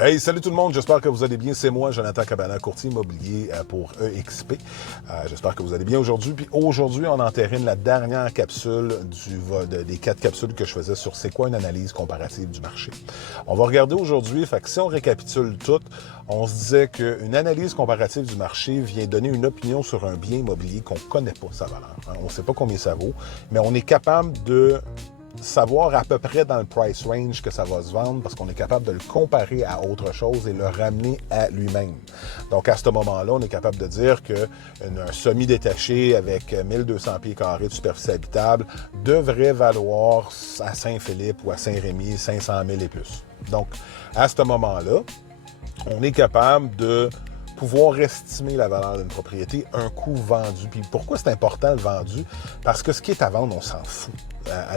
Hey, salut tout le monde, j'espère que vous allez bien. C'est moi, Jonathan Cabana, courtier immobilier pour EXP. J'espère que vous allez bien aujourd'hui. Puis aujourd'hui, on entérine la dernière capsule des 4 capsules que je faisais sur c'est quoi une analyse comparative du marché. On va regarder aujourd'hui, fait que si on récapitule tout, on se disait qu'une analyse comparative du marché vient donner une opinion sur un bien immobilier qu'on ne connaît pas sa valeur. On ne sait pas combien ça vaut, mais on est capable de savoir à peu près dans le price range que ça va se vendre parce qu'on est capable de le comparer à autre chose et le ramener à lui-même. Donc, à ce moment-là, on est capable de dire qu'un semi-détaché avec 1200 pieds carrés de superficie habitable devrait valoir à Saint-Philippe ou à Saint-Rémy 500 000 et plus. Donc, à ce moment-là, on est capable de pouvoir estimer la valeur d'une propriété, un coût vendu. Puis pourquoi c'est important le vendu? Parce que ce qui est à vendre, on s'en fout.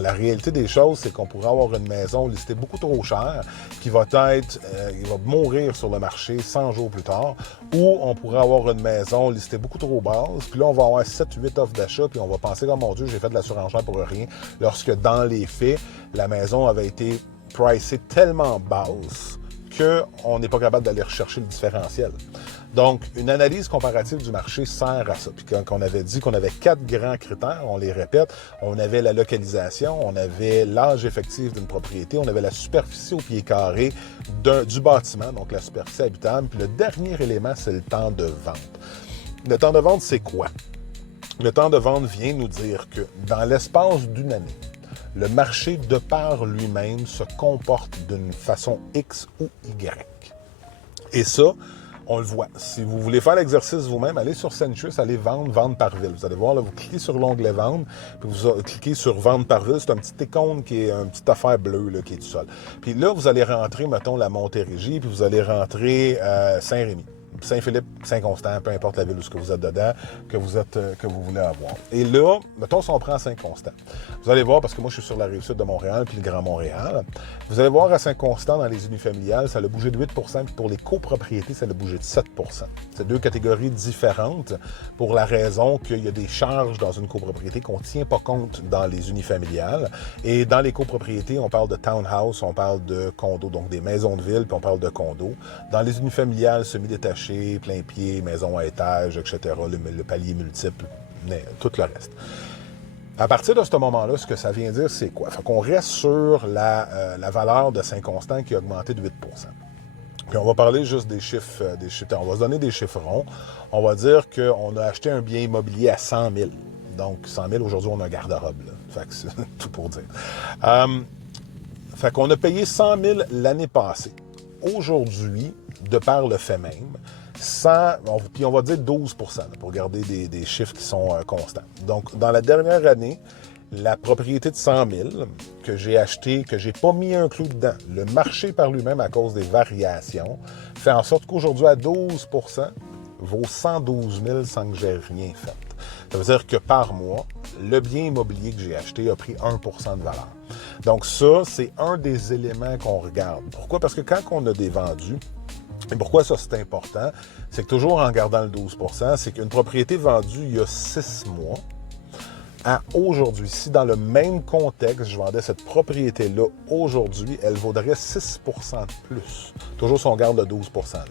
La réalité des choses, c'est qu'on pourrait avoir une maison listée beaucoup trop chère qui va mourir sur le marché 100 jours plus tard, ou on pourrait avoir une maison listée beaucoup trop basse, puis là, on va avoir 7-8 offres d'achat, puis on va penser, oh mon Dieu, j'ai fait de la surenchère pour rien, lorsque dans les faits, la maison avait été pricée tellement basse qu'on n'est pas capable d'aller rechercher le différentiel. Donc, une analyse comparative du marché sert à ça. Puis quand on avait dit qu'on avait 4 grands critères, on les répète, on avait la localisation, on avait l'âge effectif d'une propriété, on avait la superficie au pied carré du bâtiment, donc la superficie habitable, puis le dernier élément, c'est le temps de vente. Le temps de vente, c'est quoi? Le temps de vente vient nous dire que dans l'espace d'une année, le marché, de par lui-même, se comporte d'une façon X ou Y. Et ça, on le voit. Si vous voulez faire l'exercice vous-même, allez sur Centrus, allez vendre par ville. Vous allez voir, là, vous cliquez sur l'onglet vendre, puis vous cliquez sur vendre par ville. C'est un petit icône qui est une petite affaire bleue là, qui est tout seul. Puis là, vous allez rentrer, mettons, la Montérégie, puis vous allez rentrer Saint-Rémy. Saint-Philippe, Saint-Constant, peu importe la ville où vous êtes dedans, que vous voulez avoir. Et là, mettons, si on prend Saint-Constant, vous allez voir, parce que moi, je suis sur la Rive-Sud de Montréal, puis le Grand Montréal, vous allez voir à Saint-Constant, dans les unifamiliales, ça a bougé de 8 %, puis pour les copropriétés, ça a bougé de 7 %. C'est deux catégories différentes pour la raison qu'il y a des charges dans une copropriété qu'on ne tient pas compte dans les unifamiliales. Et dans les copropriétés, on parle de townhouse, on parle de condos, donc des maisons de ville, puis on parle de condos. Dans les unifamiliales, semi-détachées, plein pied, maison à étage, etc., le palier multiple, tout le reste. À partir de ce moment-là, ce que ça vient dire, c'est quoi? Fait qu'on reste sur la valeur de Saint-Constant qui a augmenté de 8 %. Puis on va parler juste des chiffres, on va se donner des chiffres ronds. On va dire qu'on a acheté un bien immobilier à 100 000. Donc 100 000, aujourd'hui, on a un garde-robe. Fait que c'est tout pour dire. Fait qu'on a payé 100 000 l'année passée. Aujourd'hui, de par le fait même, puis on va dire 12 % pour garder des chiffres qui sont constants. Donc, dans la dernière année, la propriété de 100 000 que j'ai achetée, que j'ai pas mis un clou dedans, le marché par lui-même, à cause des variations, fait en sorte qu'aujourd'hui, à 12 % vaut 112 000 sans que j'ai rien fait. Ça veut dire que par mois, le bien immobilier que j'ai acheté a pris 1 % de valeur. Donc ça, c'est un des éléments qu'on regarde. Pourquoi? Parce que quand on a des vendus, et pourquoi ça c'est important, c'est que toujours en gardant le 12 %, c'est qu'une propriété vendue il y a 6 mois, à aujourd'hui, si dans le même contexte, je vendais cette propriété-là aujourd'hui, elle vaudrait 6 % de plus. Toujours si on garde le 12 % là.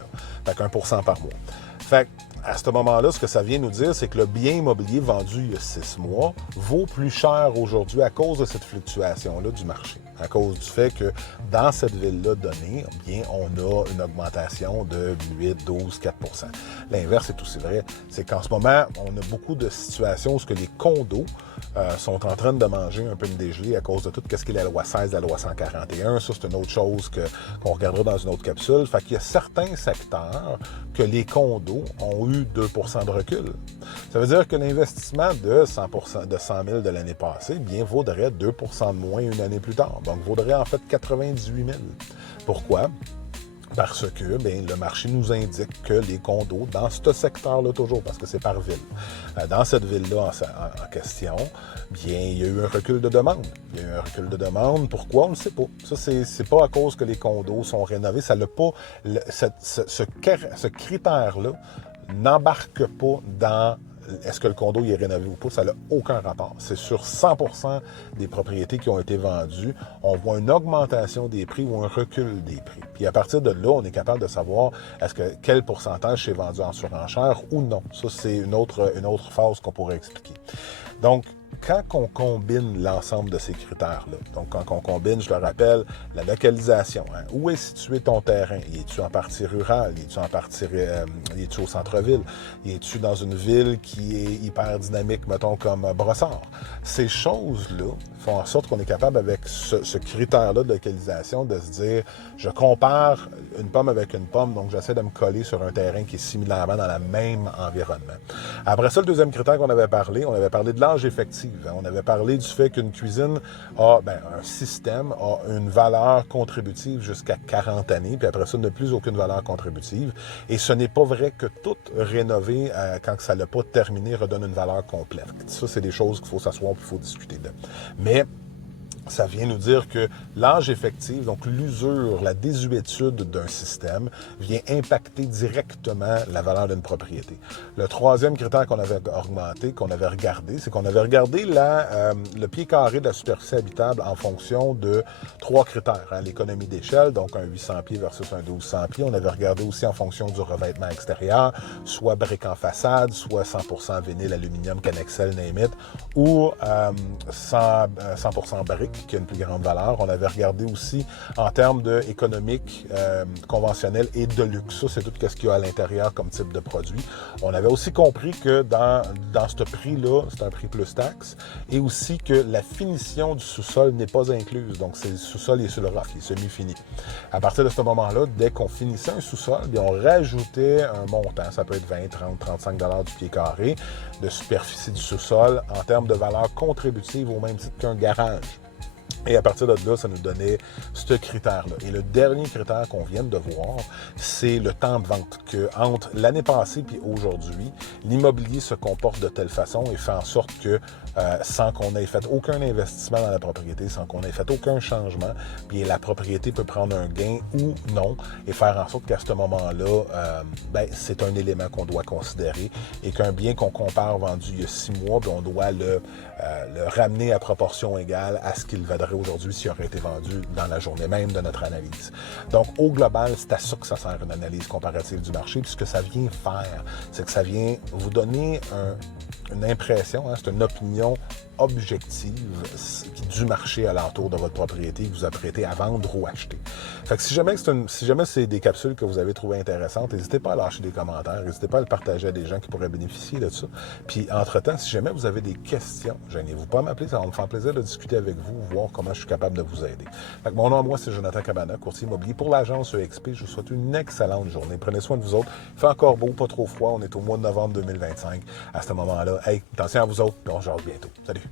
Fait qu'1 % par mois. Fait à ce moment-là, ce que ça vient nous dire, c'est que le bien immobilier vendu il y a 6 mois vaut plus cher aujourd'hui à cause de cette fluctuation-là du marché. À cause du fait que dans cette ville-là donnée, bien, on a une augmentation de 8, 12, 4 %. L'inverse est aussi vrai. C'est qu'en ce moment, on a beaucoup de situations où les condos sont en train de manger un peu une dégelée à cause de tout ce qui est la loi 16, la loi 141. Ça, c'est une autre chose qu'on regardera dans une autre capsule. Fait qu'il y a certains secteurs que les condos ont eu 2 % de recul. Ça veut dire que l'investissement de 100 000 de l'année passée, bien, vaudrait 2 % de moins une année plus tard. Donc, vaudrait en fait 98 000. Pourquoi? Parce que le marché nous indique que les condos, dans ce secteur-là toujours, parce que c'est par ville, dans cette ville-là en question, bien, il y a eu un recul de demande. Il y a eu un recul de demande. Pourquoi? On ne le sait pas. Ça, c'est pas à cause que les condos sont rénovés. Ça n'a pas... ce critère-là n'embarque pas dans est-ce que le condo il est rénové ou pas? Ça n'a aucun rapport. C'est sur 100% des propriétés qui ont été vendues, on voit une augmentation des prix ou un recul des prix. Puis à partir de là, on est capable de savoir quel pourcentage c'est vendu en surenchère ou non. Ça, c'est une autre phase qu'on pourrait expliquer. Donc, quand on combine l'ensemble de ces critères-là, donc quand on combine, je le rappelle, la localisation, hein, où est situé ton terrain? Es-tu en partie rurale? Es-tu au centre-ville? Es-tu dans une ville qui est hyper dynamique, mettons, comme Brossard? Ces choses-là font en sorte qu'on est capable, avec ce critère-là de localisation, de se dire, je compare une pomme avec une pomme, donc j'essaie de me coller sur un terrain qui est similairement dans le même environnement. Après ça, le deuxième critère qu'on avait parlé de l'âge effectif. On avait parlé du fait qu'une cuisine un système a une valeur contributive jusqu'à 40 années, puis après ça, n'a plus aucune valeur contributive. Et ce n'est pas vrai que tout rénové, quand ça n'a pas terminé, redonne une valeur complète. Ça, c'est des choses qu'il faut s'asseoir et qu'il faut discuter de. Mais ça vient nous dire que l'âge effectif, donc l'usure, la désuétude d'un système, vient impacter directement la valeur d'une propriété. Le troisième critère qu'on avait augmenté, qu'on avait regardé, c'est qu'on avait regardé le pied carré de la superficie habitable en fonction de 3 critères. Hein, l'économie d'échelle, donc un 800 pieds versus un 1200 pieds. On avait regardé aussi en fonction du revêtement extérieur, soit briques en façade, soit 100% vinyle, aluminium, cannexel, name it, ou 100% briques, qui a une plus grande valeur. On avait regardé aussi en termes de économique, conventionnel et de luxe. Ça, c'est tout ce qu'il y a à l'intérieur comme type de produit. On avait aussi compris que dans ce prix-là, c'est un prix plus taxe, et aussi que la finition du sous-sol n'est pas incluse. Donc, le sous-sol est sur le rough, il est semi-fini. À partir de ce moment-là, dès qu'on finissait un sous-sol, bien, on rajoutait un montant. Ça peut être 20, 30, 35 $ du pied carré de superficie du sous-sol en termes de valeur contributive au même titre qu'un garage. Et à partir de là, ça nous donnait ce critère-là. Et le dernier critère qu'on vient de voir, c'est le temps de vente. Que entre l'année passée et aujourd'hui, l'immobilier se comporte de telle façon et fait en sorte que sans qu'on ait fait aucun investissement dans la propriété, sans qu'on ait fait aucun changement, bien la propriété peut prendre un gain ou non et faire en sorte qu'à ce moment-là, c'est un élément qu'on doit considérer et qu'un bien qu'on compare vendu il y a 6 mois, bien, on doit le ramener à proportion égale à ce qu'il vaudrait aujourd'hui s'il aurait été vendu dans la journée même de notre analyse. Donc, au global, c'est à ça que ça sert une analyse comparative du marché. Puis ce que ça vient faire, c'est que ça vient vous donner une impression, hein, c'est une opinion objective du marché alentour de votre propriété que vous apprêtez à vendre ou acheter. Fait que si jamais c'est des capsules que vous avez trouvées intéressantes, n'hésitez pas à lâcher des commentaires, n'hésitez pas à le partager à des gens qui pourraient bénéficier de ça. Puis, entre-temps, si jamais vous avez des questions, gênez-vous pas à m'appeler, ça va me faire plaisir de discuter avec vous, voir comment je suis capable de vous aider. Fait que mon nom à moi, c'est Jonathan Cabana, courtier immobilier pour l'agence EXP. Je vous souhaite une excellente journée. Prenez soin de vous autres. Il fait encore beau, pas trop froid. On est au mois de novembre 2025. À ce moment-là, hey, attention à vous autres, puis on se revoit bientôt. Salut!